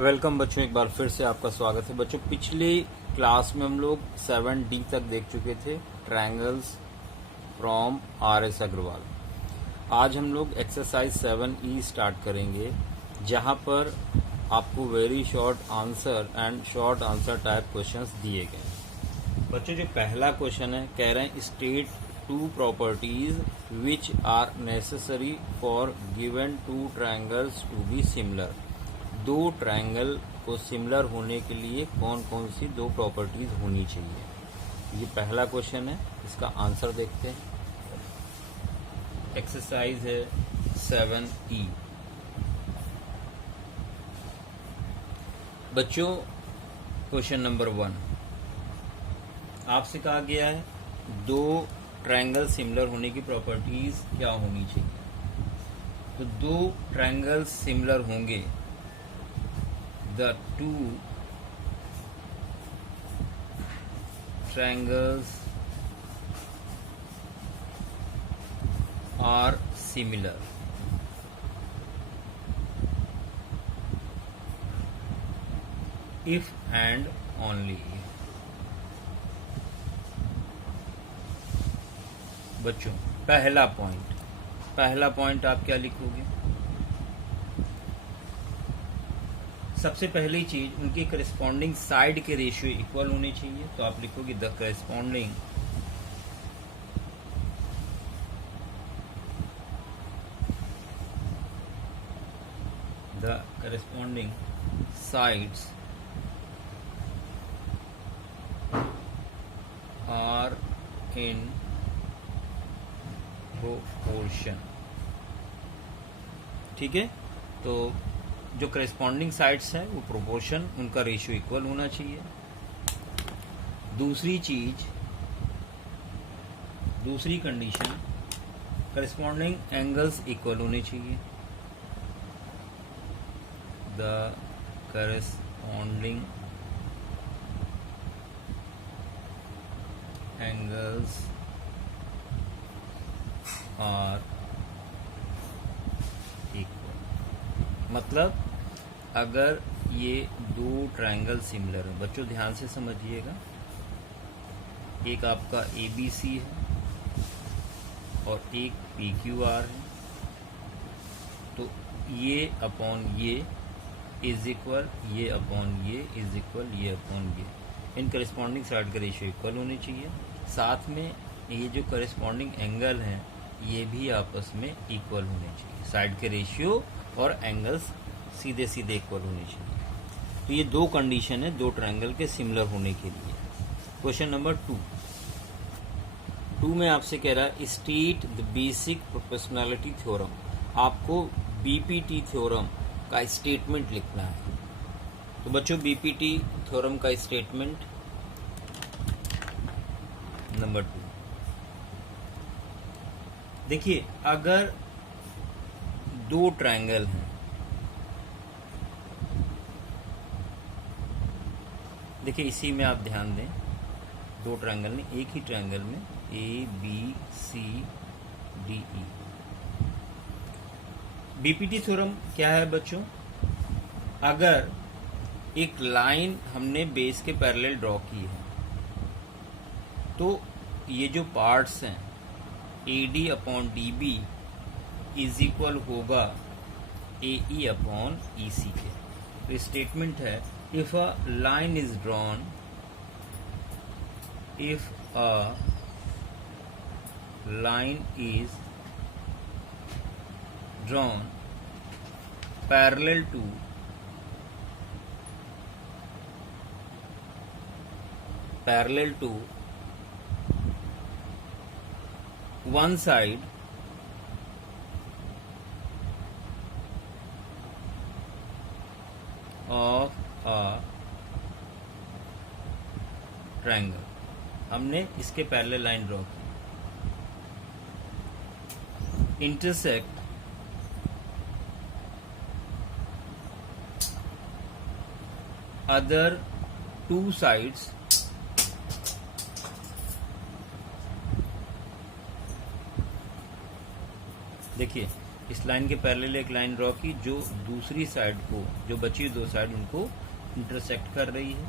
Welcome बच्चों, एक बार फिर से आपका स्वागत है। बच्चों, पिछली क्लास में हम लोग 7D तक देख चुके थे, ट्रायंगल्स फ्रॉम RS अग्रवाल। आज हम लोग एक्सरसाइज 7E स्टार्ट करेंगे, जहां पर आपको very short answer and short answer type questions दिए गए। बच्चों, जो पहला क्वेश्चन है, कह रहे हैं state two properties which are necessary for given two triangles to be similar. दो ट्रायंगल को सिमिलर होने के लिए कौन कौन सी दो प्रॉपर्टीज होनी चाहिए, ये पहला क्वेश्चन है। इसका आंसर देखते हैं। एक्सरसाइज है 7E। बच्चों, क्वेश्चन नंबर 1 आपसे कहा गया है दो ट्रायंगल सिमिलर होने की प्रॉपर्टीज क्या होनी चाहिए। तो दो ट्रायंगल सिमिलर होंगे, the two triangles are similar if and only if। बच्चों, पहला पॉइंट आप क्या लिखोगे? सबसे पहली चीज, उनके करस्पॉन्डिंग साइड के रेशियो इक्वल होने चाहिए। तो आप लिखोगे the corresponding sides are in proportion. ठीक है, तो जो करस्पॉन्डिंग साइड्स है वो प्रोपोर्शन, उनका रेशियो इक्वल होना चाहिए। दूसरी कंडीशन, करस्पॉन्डिंग एंगल्स इक्वल होने चाहिए। The corresponding angles are equal. मतलब अगर ये दो ट्रायंगल सिमिलर है, बच्चों ध्यान से समझिएगा, एक आपका ABC है और एक PQR है, तो ये अपॉन ये इज इक्वल, ये अपॉन ये इज इक्वल, ये अपॉन ये। इन करस्पॉन्डिंग साइड का रेशियो इक्वल होने चाहिए। साथ में ये जो करस्पॉन्डिंग एंगल हैं ये भी आपस में इक्वल होने चाहिए। साइड के रेशियो और एंगल्स सीधे सीधे इक्वल होने चाहिए। तो ये दो कंडीशन है दो ट्रायंगल के सिमिलर होने के लिए। क्वेश्चन नंबर 2 में आपसे कह रहा है state the basic proportionality theorem. आपको BPT थ्योरम का स्टेटमेंट लिखना है। तो बच्चों, BPT थ्योरम का स्टेटमेंट नंबर 2 देखिए, अगर दो ट्रायंगल हैं, देखिए इसी में आप ध्यान दें, दो ट्रायंगल में, एक ही ट्रायंगल में ABCDE। BPT थ्योरम क्या है बच्चों? अगर एक लाइन हमने बेस के पैरेलल ड्रॉ की है, तो ये जो पार्ट्स हैं AD upon DB is equal होगा AE अपॉन EC के। तो स्टेटमेंट है, if a line is drawn, if a line is drawn parallel to one side of a triangle। हमने इसके पैरेलल लाइन ड्रॉ की, इंटरसेक्ट other two sides देखिए इस line के पैरेलल एक लाइन ड्रॉ की जो दूसरी साइड को, जो बची हुई दो साइड, उनको इंटरसेक्ट कर रही है।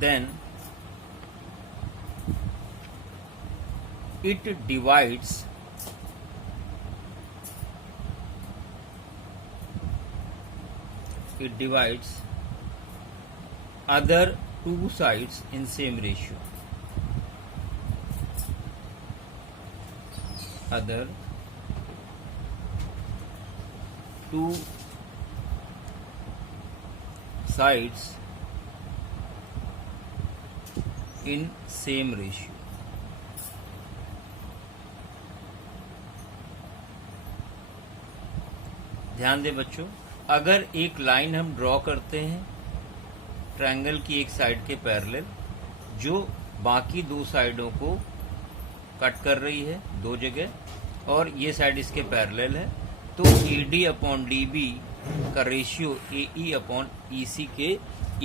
Then it divides other two sides in same ratio. Other two sides in same ratio. ध्यान दें बच्चों, अगर एक लाइन हम ड्रॉ करते हैं ट्रायंगल की एक साइड के पैरेलल, जो बाकी दो साइडों को कट कर रही है दो जगह, और ये साइड इसके पैरेलल है, तो AD अपॉन DB का रेशियो AE अपॉन EC के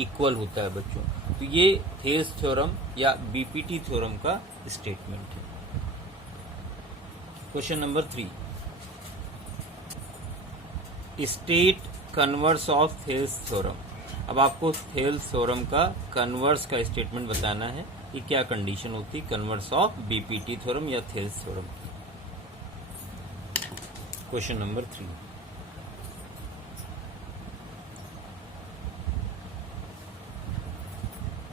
इक्वल होता है बच्चों। तो ये थेल्स थ्योरम या BPT थ्योरम का स्टेटमेंट है। Question number 3, state converse of Thales theorem. अब आपको थेल्स थ्योरम का कन्वर्स का स्टेटमेंट बताना है कि क्या कंडीशन होती है कन्वर्स ऑफ BPT थ्योरम या थेल्स थ्योरम की। Question number 3,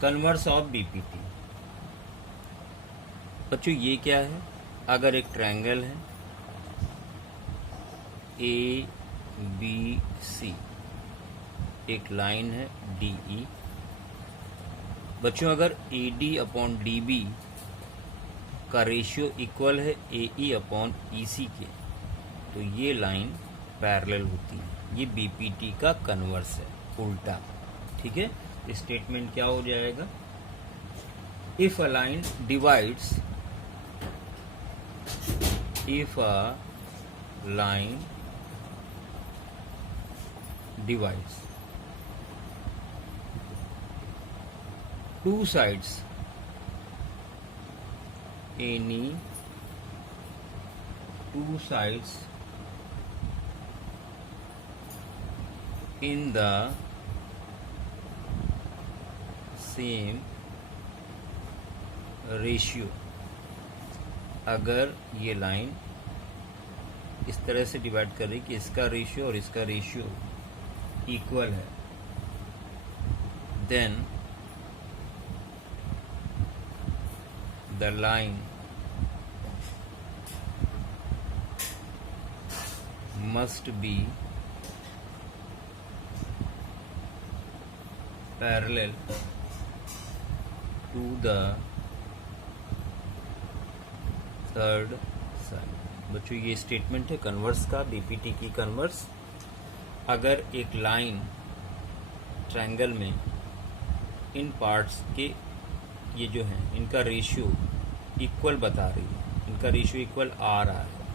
converse of BPT। बच्चों ये क्या है? अगर एक ट्रायंगल है ABC, एक लाइन है DE। बच्चों अगर AD अपॉन DB का रेशियो इक्वल है AE अपॉन EC के, तो ये लाइन पैरेलल होती है। ये BPT का कन्वर्स है, उल्टा। ठीक है, स्टेटमेंट क्या हो जाएगा? If a line divides, if a line divides two sides, any two sides in the same ratio। अगर ये लाइन इस तरह से डिवाइड कर रही कि इसका रेशियो और इसका रेशियो इक्वल है, then the line must be parallel to the third side। बच्चों ये स्टेटमेंट है कन्वर्स का, BPT की कन्वर्स। अगर एक लाइन ट्रायंगल में इन पार्ट्स के ये जो हैं इनका रेशियो इक्वल बता रही है, इनका रेशियो इक्वल आ रहा है,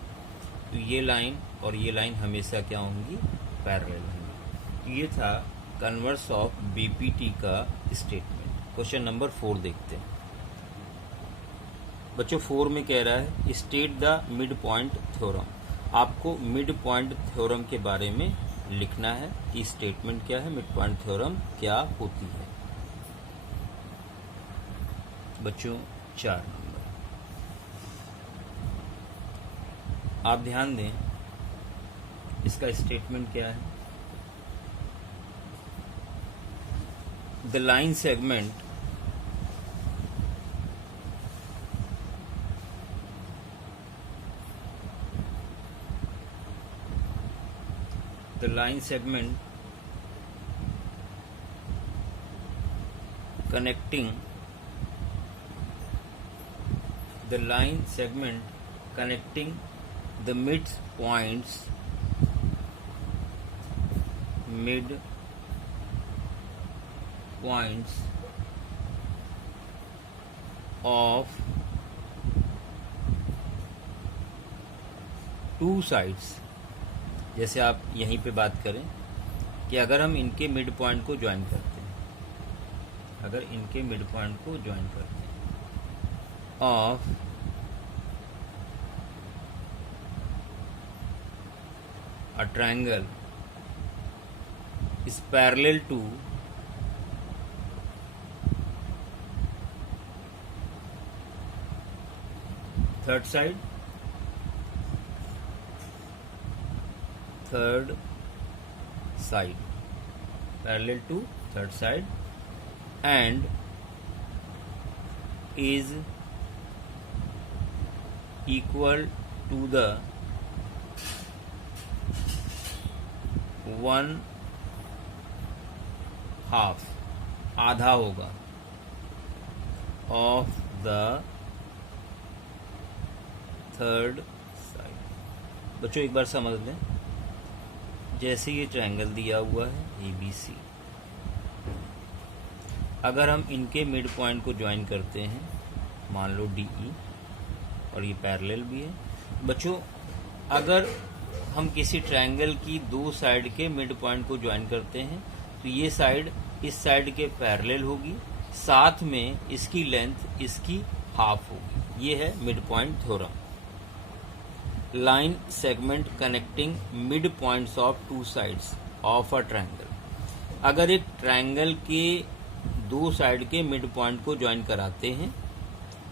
तो ये लाइन और ये लाइन हमेशा क्या होंगी? पैरेलल होंगी। ये था कन्वर्स ऑफ BPT का स्टेटमेंट। क्वेश्चन नंबर 4 देखते हैं बच्चों। 4 में कह रहा है state the mid point theorem. आपको मिड पॉइंट थ्योरम के बारे में लिखना है कि स्टेटमेंट क्या है, मिड पॉइंट थ्योरम क्या होती है। बच्चों 4 नंबर, आप ध्यान दें, इसका स्टेटमेंट क्या है? The line segment connecting the line segment connecting the midpoints of two sides। जैसे आप यहीं पे बात करें कि अगर हम इनके मिड पॉइंट को ज्वाइन करते हैं, अगर इनके मिड पॉइंट को ज्वाइन करते हैं of a triangle is parallel to third side parallel to third side and is equal to the one half आधा होगा of the थर्ड साइड। बच्चों एक बार समझ लें, जैसे ये ट्रायंगल दिया हुआ है ABC, अगर हम इनके मिड पॉइंट को ज्वाइन करते हैं, मान लो DE, और ये पैरेलल भी है। बच्चों अगर हम किसी ट्रायंगल की दो साइड के मिड पॉइंट को ज्वाइन करते हैं तो ये साइड इस साइड के पैरेलल होगी, साथ में इसकी लेंथ इसकी हाफ होगी। ये है mid point theorem. Line segment connecting mid points of two sides of a triangle. अगर एक ट्रायंगल के दो साइड के मिड पॉइंट को ज्वाइन कराते हैं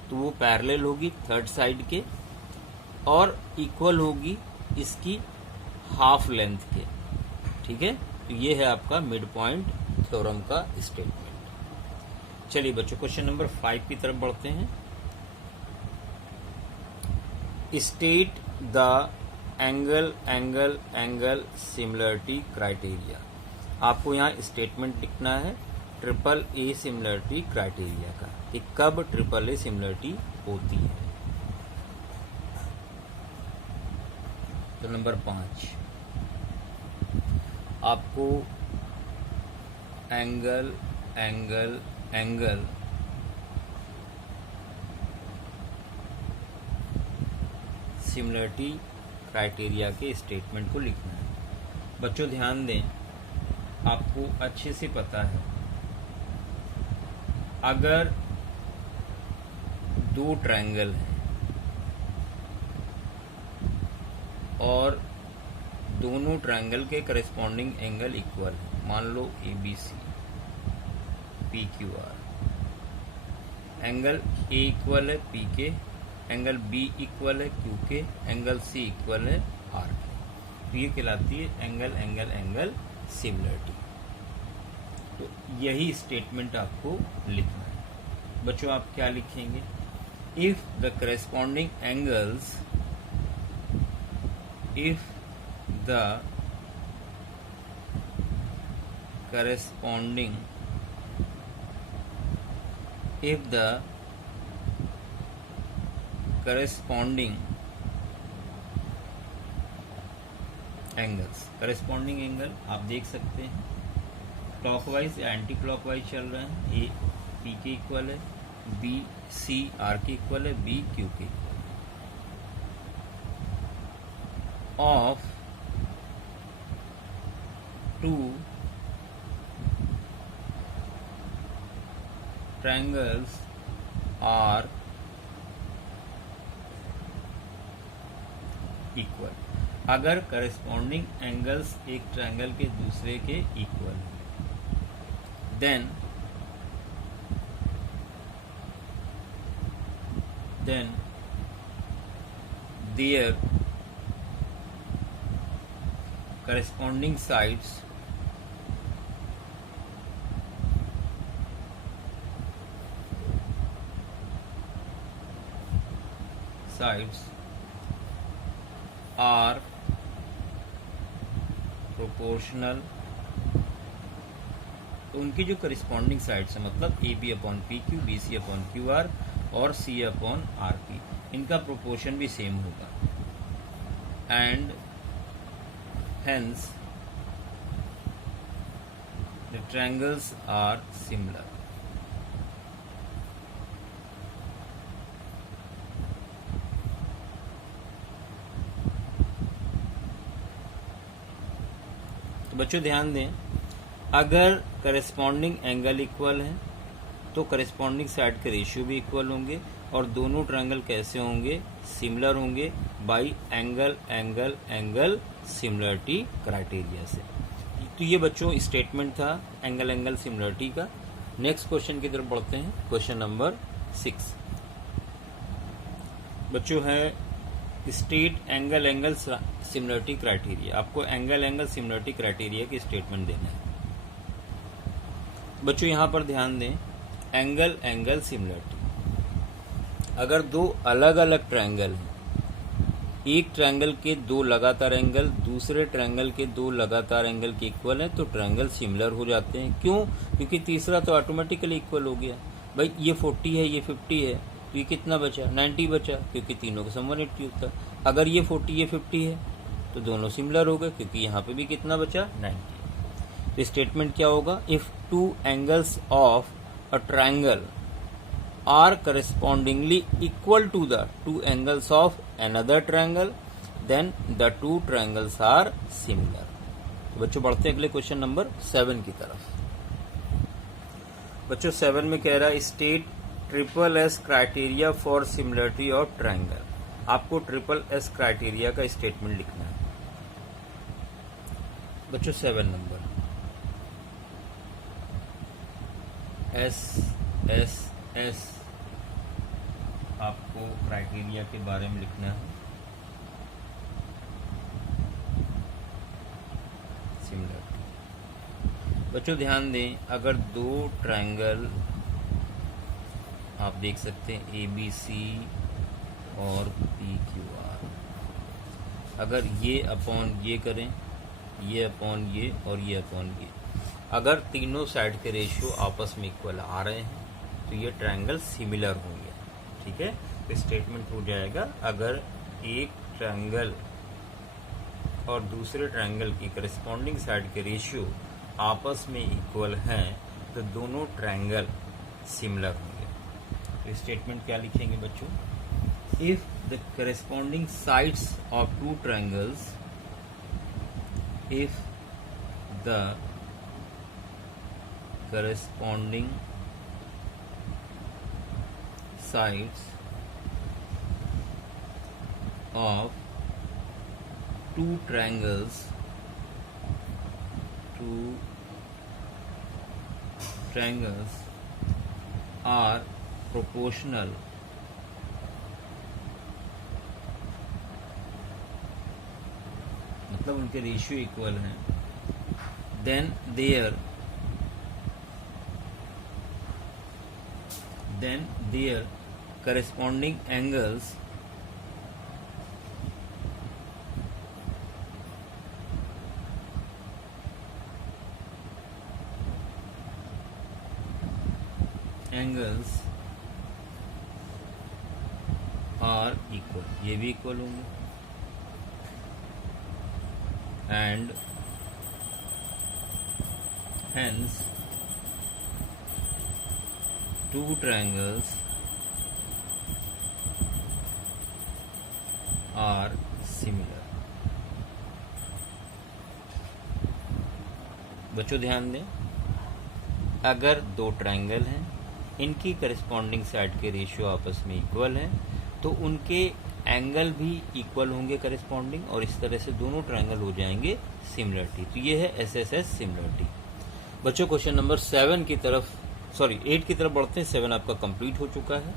तो वो पैरेलल होगी थर्ड साइड के और इक्वल होगी इसकी हाफ लेंथ के। ठीक है, तो ये है आपका मिड पॉइंट थ्योरम का स्टेटमेंट। चलिए बच्चों क्वेश्चन नंबर 5 की तरफ बढ़ते हैं। State the angle similarity criteria. आपको यहाँ स्टेटमेंट लिखना है ट्रिपल ए सिमिलरिटी क्राइटेरिया का, कि कब ट्रिपल ए सिमिलरिटी होती है। तो नंबर 5, आपको एंगल सिमिलरिटी क्राइटेरिया के स्टेटमेंट को लिखना है। बच्चों ध्यान दें, आपको अच्छे से पता है अगर दो ट्रायंगल हैं और दोनों ट्रायंगल के करस्पॉन्डिंग एंगल इक्वल है, मान लो ABC PQR, angle A equal है P के, एंगल B इक्वल है Q के, एंगल C इक्वल है R के, तो ये कहलाती है एंगल सिमिलरिटी। तो यही स्टेटमेंट आपको लिखना है। बच्चों आप क्या लिखेंगे? If the corresponding angles corresponding angle आप देख सकते हैं क्लॉकवाइज या एंटी क्लॉकवाइज चल रहे हैं। ए पी के इक्वल है, बी सी आर के इक्वल है, बी क्यू के of two triangles are equal. अगर करस्पॉन्डिंग एंगल्स एक ट्रायंगल के दूसरे के इक्वल है, then their corresponding sides are proportional। तो उनकी जो करस्पॉन्डिंग साइड्स है, मतलब A B upon P Q, B C upon Q R और सी अपॉन आर पी, इनका प्रोपोर्शन भी सेम होगा and hence the triangles are similar. तो बच्चों ध्यान दें, अगर करस्पॉन्डिंग एंगल इक्वल है तो करस्पॉन्डिंग साइड के रेशियो भी इक्वल होंगे और दोनों ट्रायंगल कैसे होंगे? सिमिलर होंगे बाई एंगल सिमिलरिटी क्राइटेरिया से। तो ये बच्चों स्टेटमेंट था एंगल सिमिलरिटी का। नेक्स्ट क्वेश्चन की तरफ बढ़ते हैं। क्वेश्चन नंबर 6 बच्चों है स्टेट एंगल सिमिलरिटी क्राइटेरिया। आपको एंगल सिमिलरिटी क्राइटेरिया की स्टेटमेंट देना है। बच्चों यहां पर ध्यान दें, एंगल सिमिलरिटी, अगर दो अलग अलग ट्रायंगल हैं, एक ट्रायंगल के दो लगातार एंगल दूसरे ट्रायंगल के दो लगातार एंगल के इक्वल है तो ट्रायंगल सिमिलर हो जाते हैं। क्यों? क्योंकि तीसरा तो ऑटोमेटिकली इक्वल हो गया। भाई ये 40 है ये 50 है तो ये कितना बचा? 90 बचा, क्योंकि तीनों का सम 180 होता। अगर ये 40 ये 50 है तो दोनों सिमिलर हो गए, क्योंकि यहाँ पे भी कितना बचा? 90। तो स्टेटमेंट क्या होगा? If two angles of a triangle are correspondingly equal to the two angles of another triangle, then the two triangles are similar। तो बच्चों बढ़ते हैं अगले क्वेश्चन नंबर 7 की तरफ। बच्चों 7 में कह रहा है state triple S criteria for similarity of triangle. आपको ट्रिपल एस क्राइटेरिया का स्टेटमेंट लिखना है। बच्चों 7 नंबर एस आपको क्राइटेरिया के बारे में लिखना है। सिमिलरिटी बच्चों ध्यान दें, अगर दो ट्रायंगल आप देख सकते हैं ABC और PQR, अगर ये अपॉन ये करें, ये अपॉन ये और ये अपॉन ये, अगर तीनों साइड के रेशियो आपस में इक्वल आ रहे हैं तो ये ट्रायंगल सिमिलर होंगे। ठीक है, तो स्टेटमेंट हो जाएगा अगर एक ट्रायंगल और दूसरे ट्रायंगल की करस्पॉन्डिंग साइड के रेशियो आपस में इक्वल हैं तो दोनों ट्रायंगल सिमिलर होंगे। तो स्टेटमेंट क्या लिखेंगे बच्चों? If the corresponding sides of two triangles, if the corresponding sides of two triangles are proportional, मतलब उनके रेशियो इक्वल हैं, then their corresponding angles are equal, ये भी इक्वल होंगे, and hence two triangles are similar। बच्चों ध्यान दें, अगर दो ट्रायंगल हैं, इनकी करस्पॉन्डिंग साइड के रेशियो आपस में इक्वल हैं तो उनके एंगल भी इक्वल होंगे करस्पॉन्डिंग, और इस तरह से दोनों ट्रायंगल हो जाएंगे सिमिलरिटी। तो ये है SSS सिमिलरिटी। बच्चों क्वेश्चन नंबर 7 की तरफ 8 की तरफ बढ़ते हैं। 7 आपका कंप्लीट हो चुका है।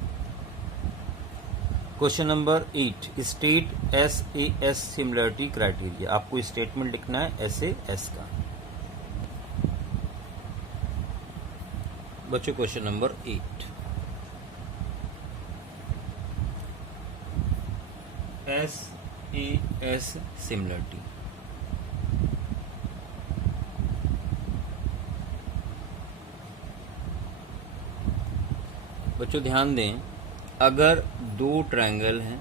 Question number 8 state SAS similarity criteria. आपको स्टेटमेंट लिखना है SAS का। बच्चों क्वेश्चन नंबर 8 SAS सिमिलरिटी। बच्चों ध्यान दें, अगर दो ट्रायंगल हैं,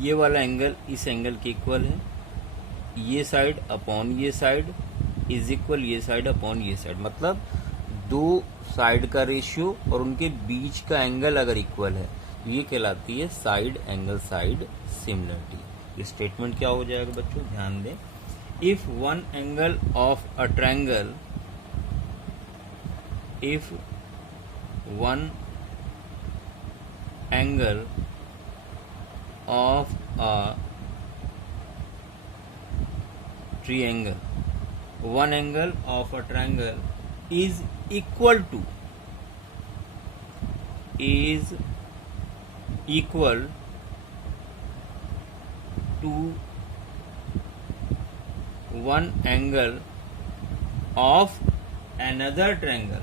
ये वाला एंगल इस एंगल के इक्वल है, ये साइड अपॉन ये साइड इज इक्वल ये साइड अपॉन ये साइड, मतलब दो साइड का रेशियो और उनके बीच का एंगल अगर इक्वल है तो ये कहलाती है side angle side similarity. Statement क्या हो जाएगा बच्चों? ध्यान दें, if one angle of a triangle if one angle of a triangle, one angle of a triangle is equal to one angle of another triangle,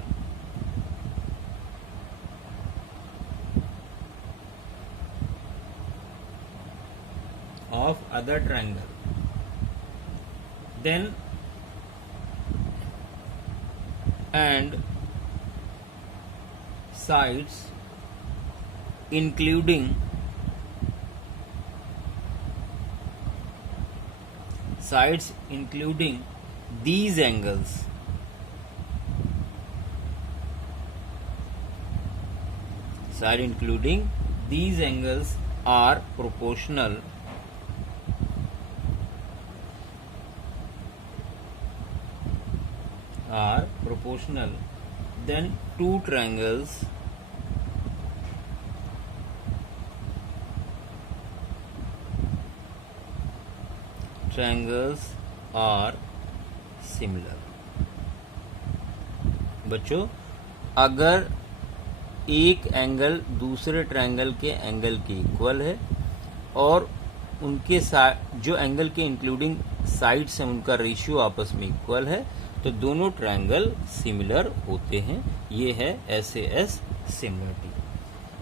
of other triangle, then and sides including these angles are proportional then two triangles are similar। बच्चों, अगर एक angle दूसरे triangle के angle के equal है और उनके जो एंगल के इंक्लूडिंग साइड्स हैं उनका रेशियो आपस में इक्वल है तो दोनों ट्रायंगल सिमिलर होते हैं। ये है SAS सिमिलरिटी।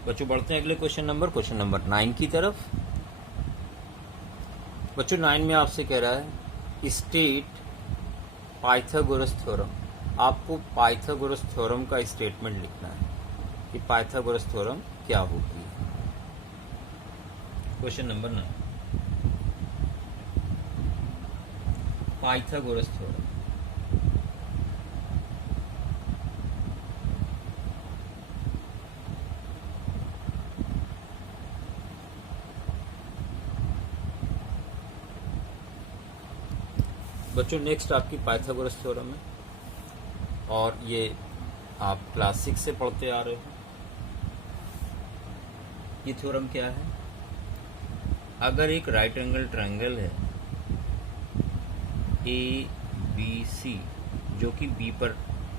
बच्चों बढ़ते हैं अगले क्वेश्चन नंबर 9 की तरफ। बच्चों 9 में आपसे कह रहा है स्टेट पाइथागोरस थ्योरम। आपको पाइथागोरस थ्योरम का स्टेटमेंट लिखना है कि पाइथागोरस थ्योरम क्या होती है। Question number 9, Pythagoras theorem. बच्चों नेक्स्ट आपकी पाइथागोरस थ्योरम है और ये आप क्लास 6 से पढ़ते आ रहे हो। ये थ्योरम क्या है? अगर एक राइट एंगल ट्रायंगल है ABC जो कि B पर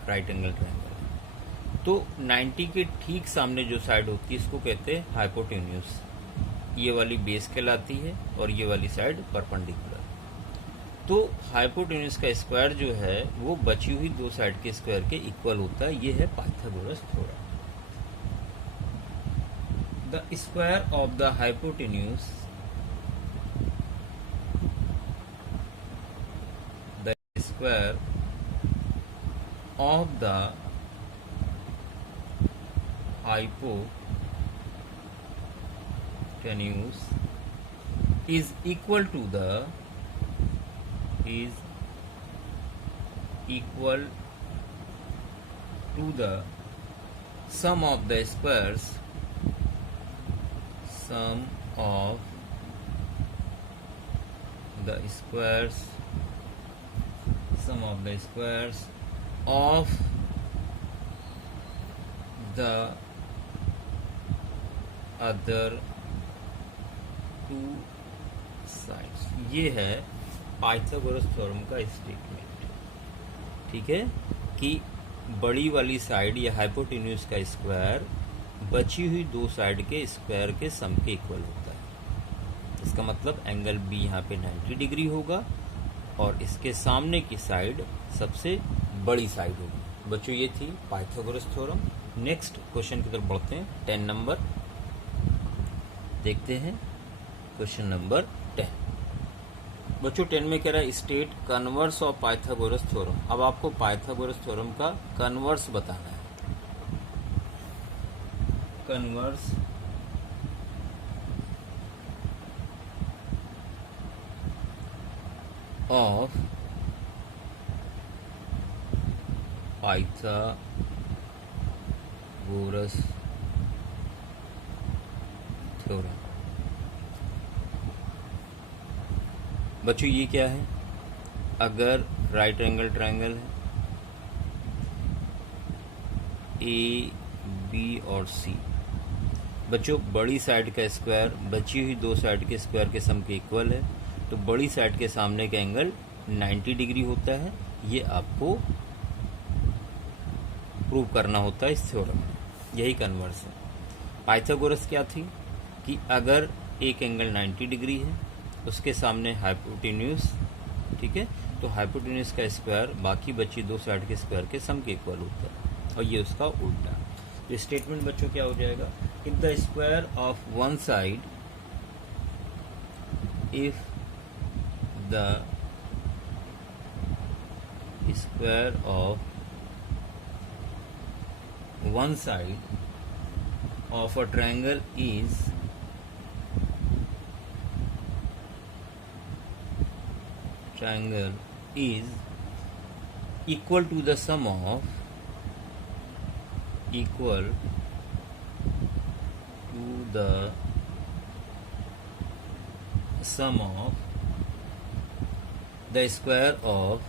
राइट एंगल ट्रायंगल है तो 90 के ठीक सामने जो साइड होती है इसको कहते हैं हाइपोटेन्यूज। ये वाली बेस कहलाती है और ये वाली साइड परपेंडिकुलर। तो हाइपोटेन्यूज का स्क्वायर जो है वो बची हुई दो साइड के स्क्वायर के इक्वल होता है। ये है Pythagoras theorem. The square of the hypotenuse is equal to the sum of the squares of the other two sides। ये है पाइथागोरस थ्योरम का स्टेटमेंट। ठीक है कि बड़ी वाली साइड या हाइपोटेन्यूज का स्क्वायर बची हुई दो साइड के स्क्वायर के सम के इक्वल होता है। इसका मतलब एंगल B यहाँ पे 90 डिग्री होगा और इसके सामने की साइड सबसे बड़ी साइड होगी। बच्चों ये थी पाइथागोरस थ्योरम। नेक्स्ट क्वेश्चन की तरफ बढ़ते हैं। 10 नंबर देखते हैं। Question number 10। बच्चों 10 में कह रहा है state converse of Pythagoras theorem. अब आपको पाइथागोरस थ्योरम का कन्वर्स बताना है। Converse of Pythagoras theorem. बच्चों ये क्या है? अगर राइट एंगल ट्रायंगल है ए बी और सी। बच्चों बड़ी साइड का स्क्वायर बची हुई दो साइड के स्क्वायर के सम के इक्वल है, तो बड़ी साइड के सामने का एंगल 90 डिग्री होता है। ये आपको प्रूव करना होता है इस थ्योरम में, यही कन्वर्स है। पाइथागोरस क्या थी कि अगर एक एंगल 90 डिग्री है, उसके सामने हाइपोटेन्यूज, ठीक है, तो हाइपोटेन्यूज का स्क्वायर बाकी बची दो साइड के स्क्वायर के सम के इक्वल होता है, और ये उसका उल्टा। तो स्टेटमेंट बच्चों क्या हो जाएगा, if the square of one side, if the square of one side of a triangle is equal to the sum of the square of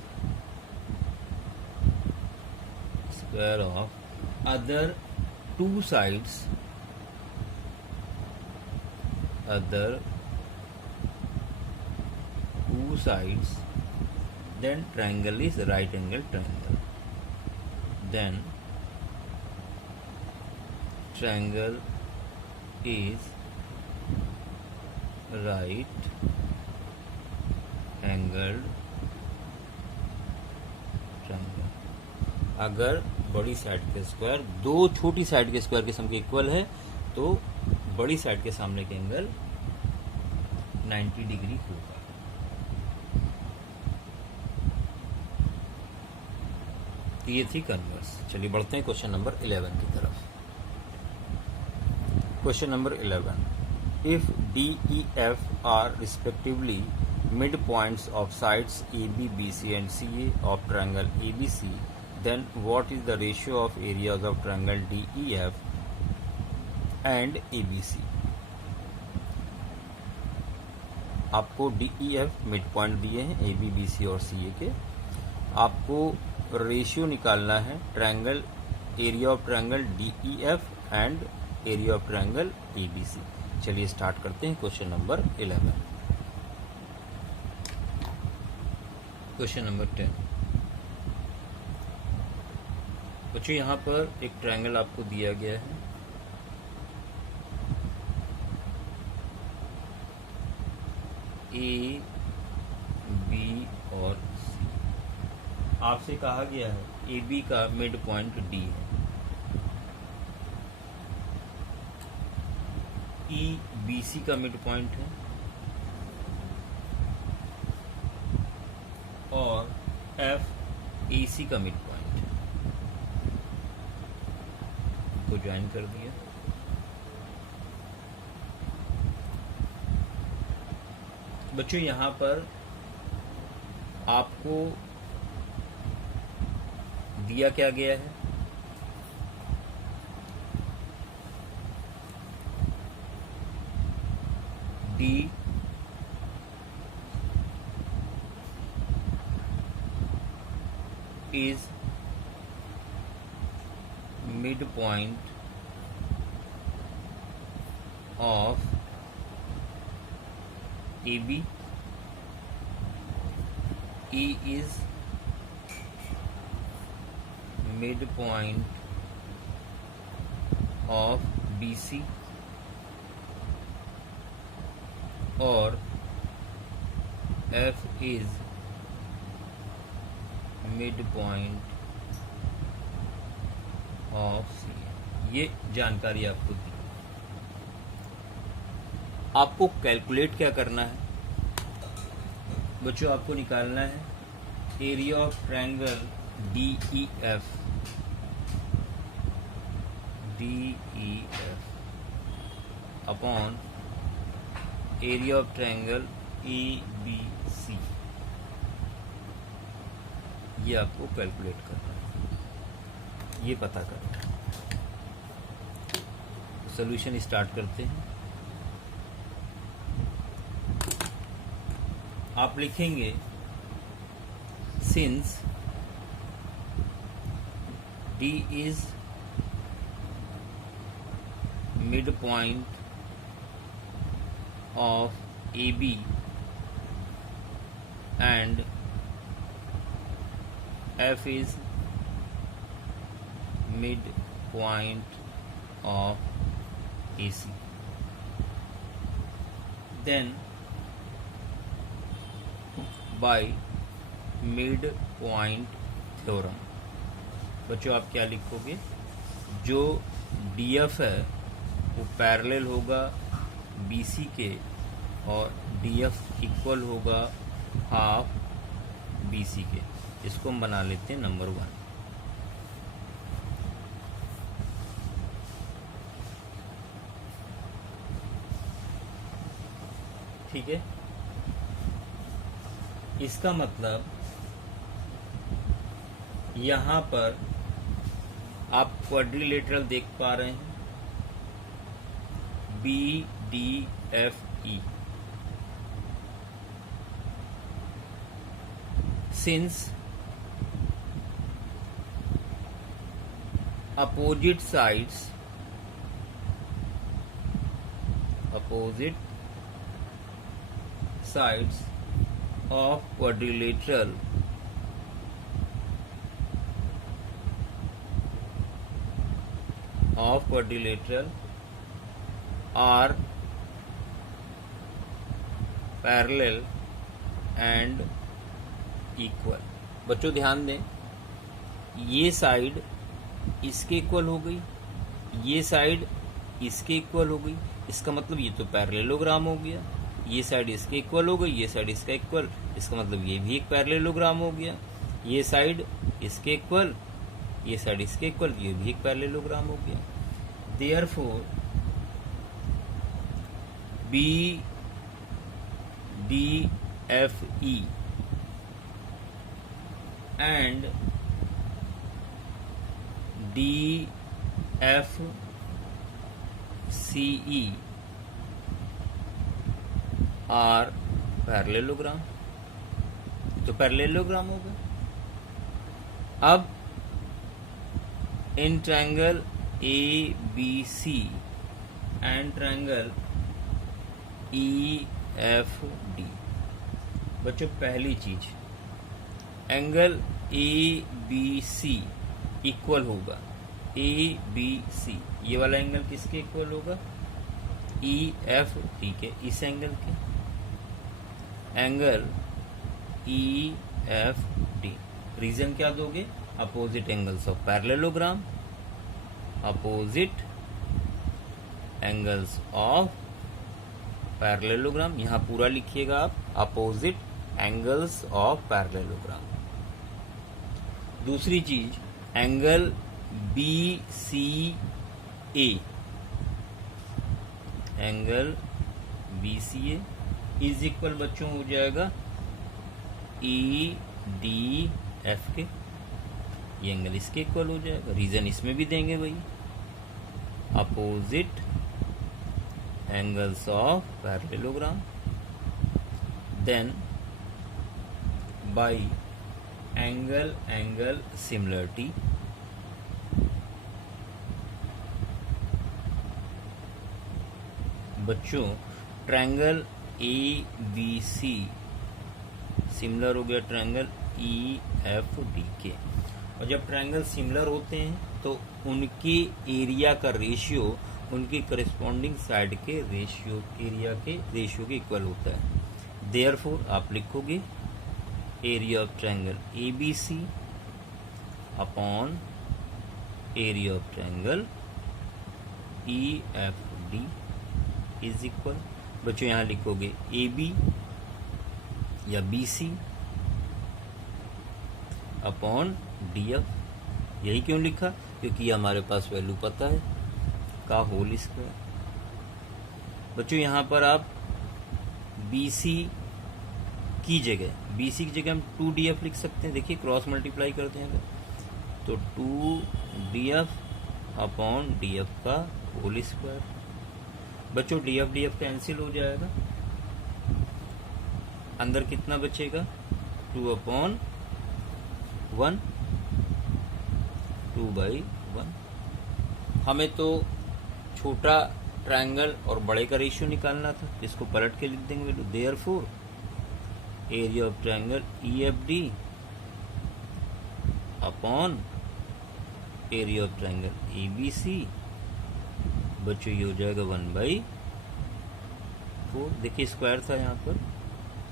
other two sides, then triangle is right angle triangle. Then triangle is right angled triangle. अगर बड़ी side के square दो छोटी side के square के सम के equal है, तो बड़ी साइड के सामने के एंगल 90 डिग्री होगा। ये थी कन्वर्स। चलिए बढ़ते हैं क्वेश्चन नंबर 11 की तरफ। Question number 11, if D E F are respectively mid points of sides A B B C and C A of triangle A B C, then what is the ratio of areas of triangle DEF and ABC? आपको DEF mid point दिए हैं AB, BC और CA के। आपको ratio निकालना है triangle area of triangle DEF and area of triangle ABC। चलिए start करते हैं क्वेश्चन नंबर 11। क्वेश्चन नंबर 10, बच्चों यहाँ पर एक ट्रायंगल आपको दिया गया है, ए बी और सी। आपसे कहा गया है ए बी का मिड पॉइंट डी है, ई बी सी का मिड पॉइंट है, और एफ ए सी का मिड पॉइंट है। को ज्वाइन कर दिया। बच्चों यहाँ पर आपको दिया क्या गया है, D is midpoint of AB, E is midpoint of BC, और F is mid point of C. ये जानकारी आपको दी। आपको कैलकुलेट क्या करना है बच्चों, आपको निकालना है area of triangle DEF upon area of triangle ABC। ये आपको कैलकुलेट करना है, ये पता करना है। सॉल्यूशन स्टार्ट करते हैं। आप लिखेंगे since D is mid point of AB and F is mid point of AC. Then by mid point theorem, बच्चों आप क्या लिखोगे? जो DF है वो पैरेलल होगा BC के और DF इक्वल होगा हाफ BC के। इसको हम बना लेते हैं नंबर 1। ठीक है, इसका मतलब यहां पर आप क्वाड्रिलेटरल देख पा रहे हैं, BDFE। Since opposite sides of quadrilateral are parallel and equal। बच्चों ध्यान दें, ये साइड इसके इक्वल हो गई, ये साइड इसके इक्वल हो गई, इसका मतलब ये तो पैरेललोग्राम हो गया। ये साइड इसके इक्वल हो गई, ये साइड इसका इक्वल, इसका मतलब ये भी एक पैरेललोग्राम हो गया। ये साइड इसके इक्वल, ये साइड इसके इक्वल, ये भी एक पैरेललोग्राम हो गया। Therefore BDFE and DFCE are parallelogram. तो पैरेललोग्राम हो गए। अब in triangle ABC and triangle EFD, बच्चों पहली चीज, एंगल ABC इक्वल होगा ABC, ये वाला एंगल किसके इक्वल होगा? EFD के, इस एंगल के। एंगल EFD, रीजन क्या दोगे? Opposite angles of parallelogram, opposite angles of parallelogram. यहां पूरा लिखिएगा आप, अपोजिट एंगल्स ऑफ पैरेललोग्राम। दूसरी चीज, angle BCA, angle BCA is equal बच्चों हो जाएगा EDF के, ये एंगल इसके इक्वल हो जाएगा। रीजन इसमें भी देंगे भाई, opposite angles of parallelogram. Then by angle similarity, बच्चों ट्रायंगल ABC सिमिलर हो गया ट्रायंगल EFD के। और जब ट्रायंगल सिमिलर होते हैं तो उनके एरिया का रेशियो उनकी करस्पॉन्डिंग साइड के रेशियो, एरिया के रेशियो के इक्वल होता है। देयरफॉर आप लिखोगे area of triangle ABC upon area of triangle EFD is equal, बच्चों यहां लिखोगे AB या BC अपॉन DF। यही क्यों लिखा? क्योंकि हमारे पास वैल्यू पता है का होल स्क्वायर। बच्चों यहां पर आप BC की जगह हम 2DF लिख सकते हैं। देखिए क्रॉस मल्टीप्लाई करते हैं तो 2DF अपॉन DF का होल स्क्वायर। बच्चों DF कैंसिल हो जाएगा, अंदर कितना बचेगा? 2/1, 2/1। हमें तो छोटा ट्रायंगल और बड़े का रेशियो निकालना था, इसको पलट के लिख देंगे। Therefore area of triangle EFD upon area of triangle ABC, बच्चों ये हो जाएगा 1/4। देखिए स्क्वायर था यहाँ पर,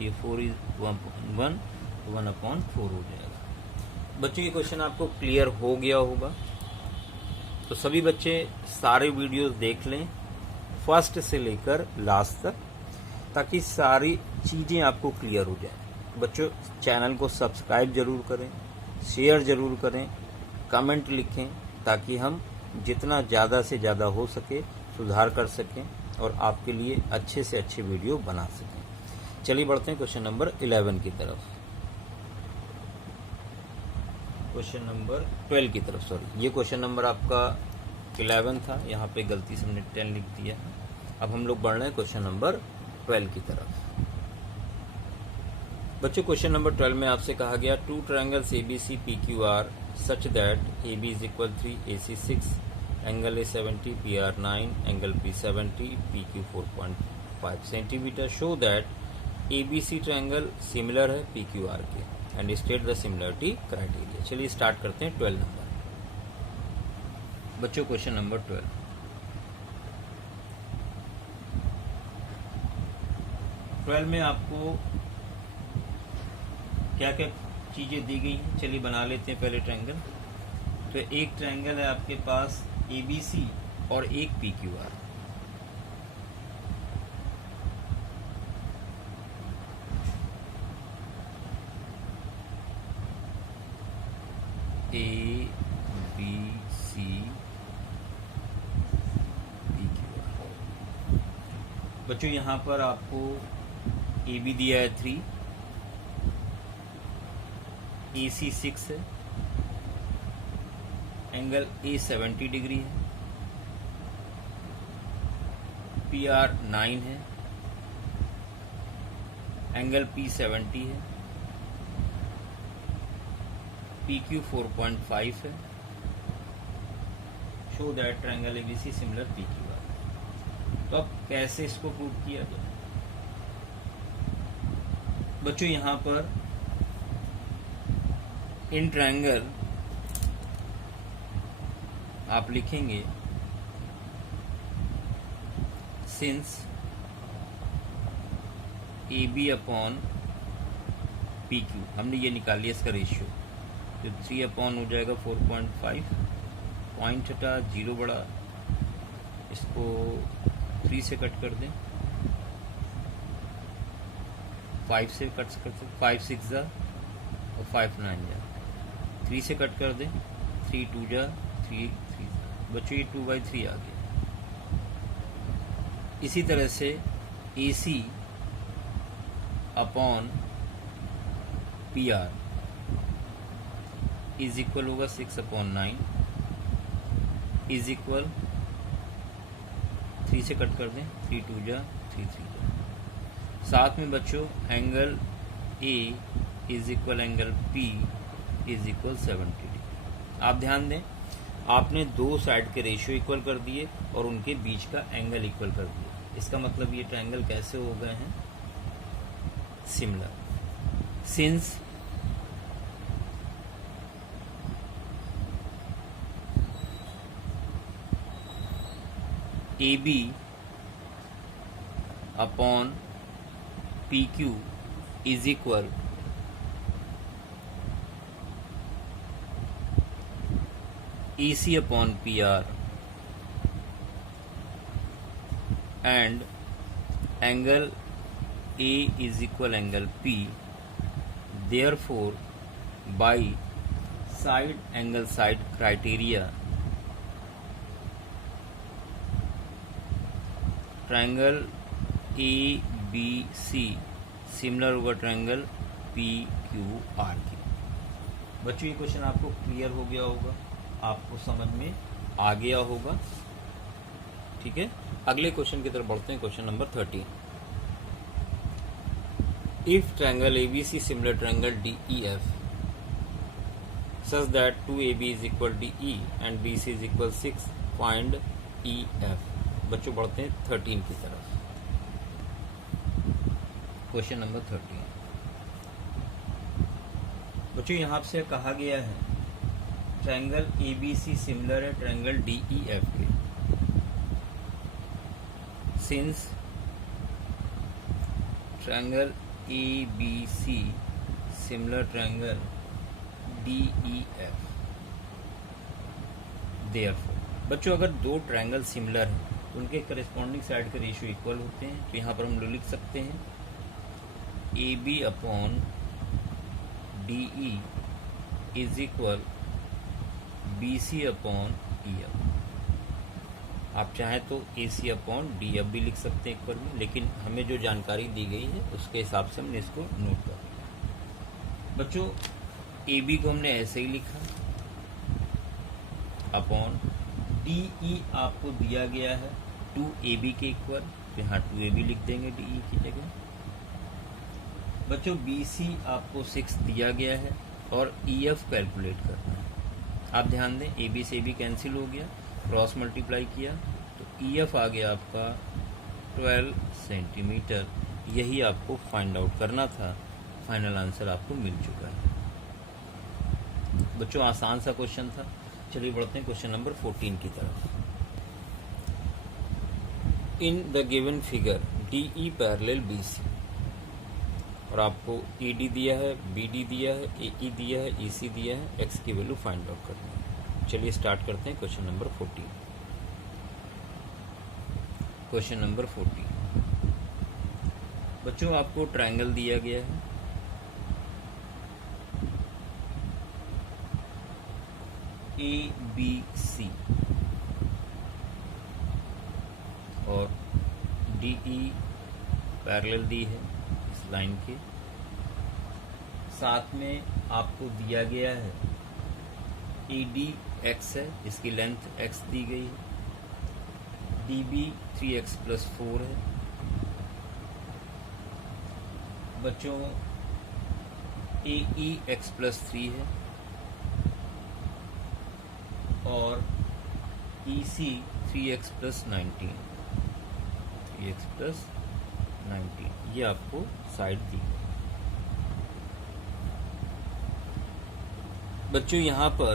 ये 4 इज 1/4 हो जाएगा। बच्चों ये क्वेश्चन आपको क्लियर हो गया होगा, तो सभी बच्चे सारे वीडियोस देख लें फर्स्ट से लेकर लास्ट तक, ताकि सारी चीज़ें आपको क्लियर हो जाए। बच्चों चैनल को सब्सक्राइब जरूर करें, शेयर जरूर करें, कमेंट लिखें, ताकि हम जितना ज़्यादा से ज़्यादा हो सके सुधार कर सकें और आपके लिए अच्छे से अच्छे वीडियो बना सकें। चलिए बढ़ते हैं क्वेश्चन नंबर 11 की तरफ, क्वेश्चन नंबर 12 की तरफ। सॉरी, ये क्वेश्चन नंबर आपका 11 था, यहाँ पे गलती से हमने 10 लिख दिया। अब हम लोग बढ़ रहे हैं क्वेश्चन नंबर 12 की तरफ। बच्चों क्वेश्चन नंबर 12 में आपसे कहा गया two triangles ABC PQR such that AB is equal 3, AC 6, angle A 70, PR 9, angle P 70, PQ 4.5 centimetre. Show that ABC triangle similar है PQR के and state the similarity criteria. चलिए स्टार्ट करते हैं 12 number. बच्चों क्वेश्चन नंबर 12 में आपको क्या क्या चीजें दी गई हैं, चलिए बना लेते हैं पहले ट्रायंगल। तो एक ट्रायंगल है आपके पास ABC और एक PQR। ABC PQR। बच्चों यहाँ पर आपको AB दिया है 3, AC 6 है, एंगल A 70 डिग्री है, PR 9 है, एंगल P 70 है, PQ 4.5 है। Show that triangle ABC similar PQR। तो अब कैसे इसको प्रूव किया जाए? बच्चों यहाँ पर इन ट्रायंगल आप लिखेंगे सिंस AB अपॉन PQ, हमने ये निकाल लिया इसका रेशियो, तो 3 अपॉन हो जाएगा 4.5, पॉइंट हटा 0 बड़ा, इसको 3 से कट कर दें, 5 से कट सकते, 5 6 जा और 5 9 जा, 3 से कट कर दें, 3 2 जा 3 3। बच्चों ये 2/3 आ गया। इसी तरह से AC upon PR is equal होगा 6 अपॉन 9 इज इक्वल 3 से कट कर दें, 3 2 जा 3 3 जा। साथ में बच्चों angle A is equal angle P is equal 70 degree. आप ध्यान दें, आपने दो साइड के रेशियो इक्वल कर दिए और उनके बीच का एंगल इक्वल कर दिया। इसका मतलब ये ट्रायंगल कैसे हो गए हैं? Similar. Since AB upon PQ is equal AC upon PR and angle A is equal angle P, therefore by side angle side criteria triangle ABC similar होगा ट्रायंगल PQR की। बच्चों ये क्वेश्चन आपको क्लियर हो गया होगा, आपको समझ में आ गया होगा, ठीक है। अगले क्वेश्चन की तरफ बढ़ते हैं, question number 13। If triangle ABC similar triangle DEF such that 2AB is equal DE and BC is equal 6, find EF। बच्चों बढ़ते हैं 13 की तरफ। क्वेश्चन नंबर 13 बच्चों, यहाँ से कहा गया है ट्रायंगल ABC सिमिलर है ट्रायंगल DEF के। Since triangle ABC similar triangle DEF, therefore बच्चों अगर दो ट्रायंगल सिमिलर हैं तो उनके करस्पॉन्डिंग साइड के रेशियो इक्वल होते हैं। तो यहाँ पर हम लोग लिख सकते हैं AB upon DE is equal BC upon EF। आप चाहें तो AC अपॉन DF भी लिख सकते हैं इक्वल में, लेकिन हमें जो जानकारी दी गई है उसके हिसाब से हमने इसको नोट कर लिया। बच्चों AB को हमने ऐसे ही लिखा अपॉन DE आपको दिया गया है 2AB के इक्वल, तो यहाँ 2AB लिख देंगे DE की जगह। बच्चों BC आपको 6 दिया गया है और EF कैलकुलेट करना है। आप ध्यान दें AB से AB कैंसिल हो गया, क्रॉस मल्टीप्लाई किया तो EF आ गया आपका 12 सेंटीमीटर। यही आपको फाइंड आउट करना था, फाइनल आंसर आपको मिल चुका है। बच्चों आसान सा क्वेश्चन था। चलिए बढ़ते हैं क्वेश्चन नंबर 14 की तरफ। In the given figure DE parallel BC, और आपको ED दिया है, BD दिया है, AE दिया है, EC दिया है, X की वैल्यू फाइंड आउट करनी है। चलिए स्टार्ट करते हैं क्वेश्चन नंबर 14। क्वेश्चन नंबर 14 बच्चों आपको ट्रायंगल दिया गया है ABC और DE पैरेलल दी है इस लाइन के साथ में। आपको दिया गया है AD X है, इसकी लेंथ X दी गई है। DB 3x + 4 है। बच्चों AE X + 3 है और EC 3x + 19, 3x + 19 ये आपको साइड दी गई। बच्चों यहाँ पर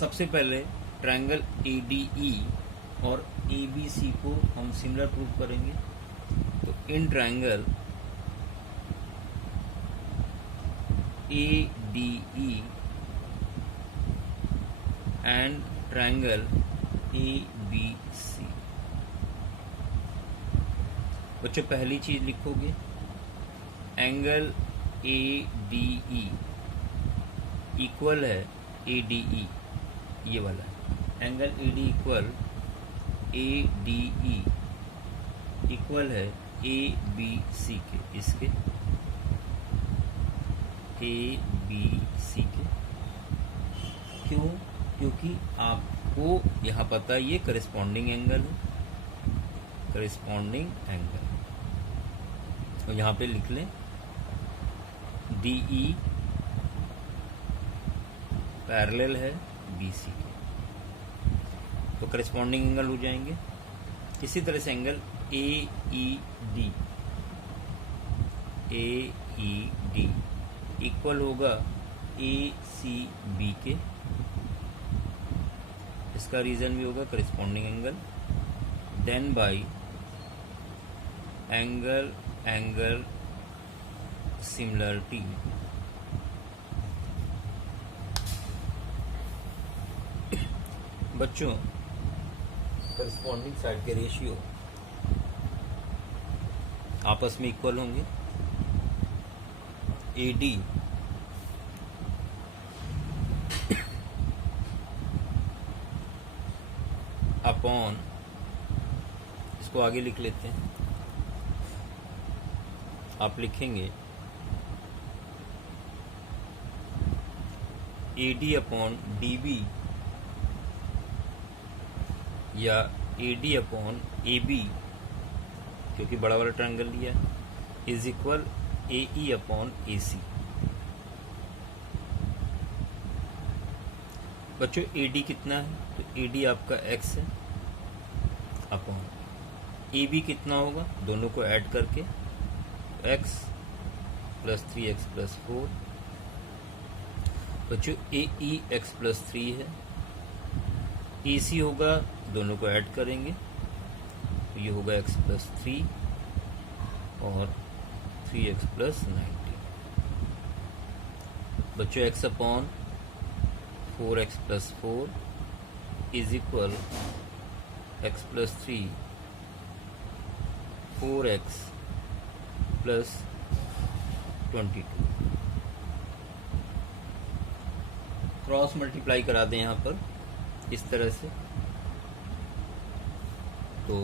सबसे पहले ट्रायंगल ADE और ABC को हम सिमिलर प्रूव करेंगे। तो in triangle ADE and triangle ABC। बच्चों पहली चीज लिखोगे एंगल ADE इक्वल है ADE, ये वाला angle AD equal ADE equal है ABC के, इसके ABC के। क्यों? क्योंकि आपको यहाँ पता है ये करस्पॉन्डिंग एंगल है, करस्पॉन्डिंग एंगल। तो यहाँ पे लिख लें DE पैरेलल है BC के, तो करस्पॉन्डिंग एंगल हो जाएंगे। इसी तरह से एंगल AED इक्वल होगा ACB के, इसका रीजन भी होगा corresponding angle. Then by angle similarity बच्चों करस्पॉन्डिंग साइड के रेशियो आपस में इक्वल होंगे। AD अपॉन, इसको आगे लिख लेते हैं, आप लिखेंगे AD अपॉन DB या AD अपॉन AB, क्योंकि बड़ा वाला ट्रायंगल लिया, is equal AE upon AC। बच्चों AD कितना है, तो AD आपका x है अपॉन AB कितना होगा, दोनों को ऐड करके x प्लस 3x प्लस 4। बच्चों AE x प्लस 3 है, AC होगा, दोनों को ऐड करेंगे तो ये होगा x प्लस 3 और 3x प्लस 90। बच्चों x upon 4x plus 4 is equal x plus 3 4x plus 22। Cross multiply करा दें यहाँ पर इस तरह से, तो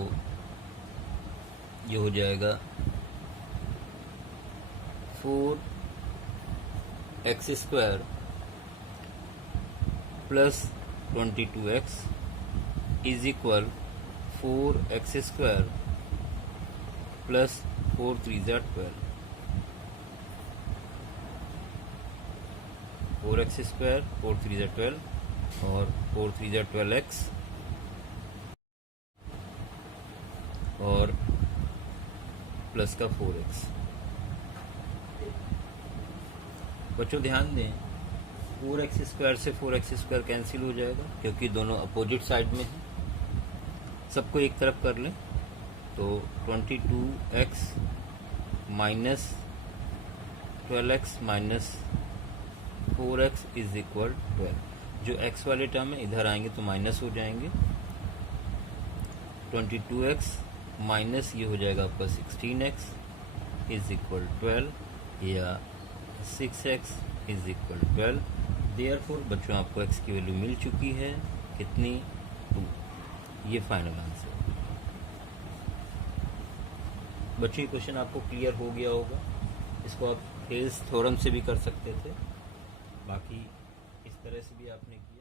ये हो जाएगा 4x square plus 22x is equal 4x square plus 4 3 12। 4x square 4 3 12 और 4 3 12x और प्लस का 4x। बच्चों ध्यान दें 4x स्क्वायर से 4x स्क्वायर कैंसिल हो जाएगा क्योंकि दोनों अपोजिट साइड में हैं। सबको एक तरफ कर लें तो 22x minus 12x minus 4x is equal 12। जो x वाले टर्म है इधर आएंगे तो माइनस हो जाएंगे। 22x माइनस ये हो जाएगा आपका 16x इज इक्वल 12 या 6x इज इक्वल 12। देयरफॉर बच्चों आपको x की वैल्यू मिल चुकी है कितनी, 2। ये फाइनल आंसर। बच्चों ये क्वेश्चन आपको क्लियर हो गया होगा। इसको आप हेल्स थ्योरम से भी कर सकते थे, बाकी इस तरह से भी आपने किया।